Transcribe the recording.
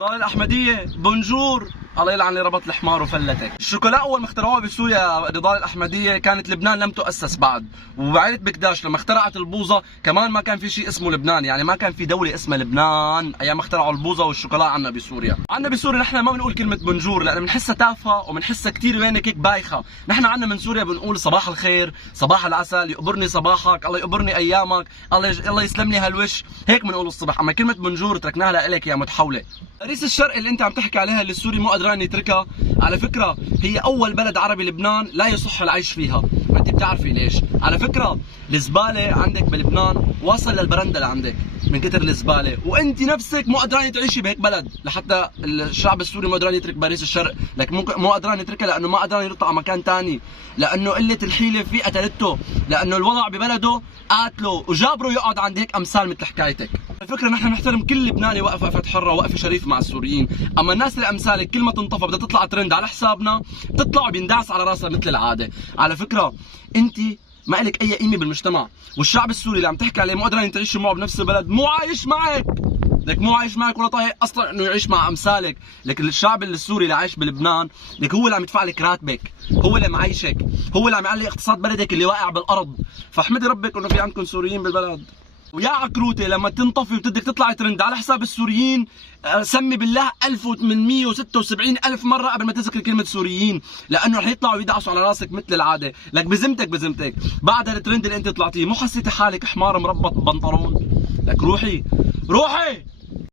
النضال الأحمدية بونجور. الله يلعن اللي ربط الحمار وفلتك. الشوكولا أول ما اخترعوها بسوريا النضال الأحمدية كانت لبنان لم تؤسس بعد، وبعائلة بكداش لما اخترعت البوظة كمان ما كان في شيء اسمه لبنان، يعني ما كان في دولة اسمها لبنان أيام ما اخترعوا البوظة والشوكولا عنا بسوريا. عنا بسوريا نحن ما بنقول كلمة بونجور لأن بنحسها تافهة وبنحسها كثير وينك هيك بايخة، نحن عنا من سوريا بنقول صباح الخير، صباح العسل، يقبرني صباحك، الله يقبرني أيامك، الله يسلم لي هالوش، هيك بنقول الصبح، أما كلمة بونجور تركناها لك يا متحولة. باريس الشرق اللي انت عم تحكي عليها اللي السوري مو قدران يتركها، على فكره هي اول بلد عربي لبنان لا يصح العيش فيها، ما انت بتعرفي ليش؟ على فكره الزباله عندك بلبنان واصل للبرندة لعندك من كتر الزباله، وانت نفسك مو قدران تعيشي بهيك بلد، لحتى الشعب السوري مو قدران يترك باريس الشرق، لك مو قدران يتركها لانه ما قدران يرطع على مكان ثاني، لانه قله الحيله فيه قتلته، لانه الوضع ببلده قاتله وجابره يقعد عند هيك امثال مثل حكايتك. على فكره نحن نحترم كل لبناني واقف وقفه حره ووقفه شريفه مع السوريين، اما الناس اللي امثالك كل ما تنطفى بدها تطلع ترند على حسابنا بتطلع وبيندعس على راسها مثل العاده. على فكره انت ما لك اي قيمه بالمجتمع، والشعب السوري اللي عم تحكي عليه مو قادرين تعيشوا معه بنفس البلد مو عايش معك، لك مو عايش معك ولا طايق اصلا انه يعيش مع امثالك، لك الشعب السوري اللي عايش بلبنان لك هو اللي عم يدفع لك راتبك، هو اللي معيشك، هو اللي عم يعلي اقتصاد بلدك اللي واقع بالارض، فاحمدي ربك انه في عندكم سوريين بالبلد. ويا عكروته لما تنطفي وبدك تطلع ترند على حساب السوريين سمي بالله 1876 ألف مرة قبل ما تذكر كلمة سوريين، لأنه رح يطلعوا يدعسوا على راسك مثل العادة، لك بذمتك بعد الترند اللي أنت طلعتيه مو حسيتي حالك حمار مربط ببنطلون؟ لك روحي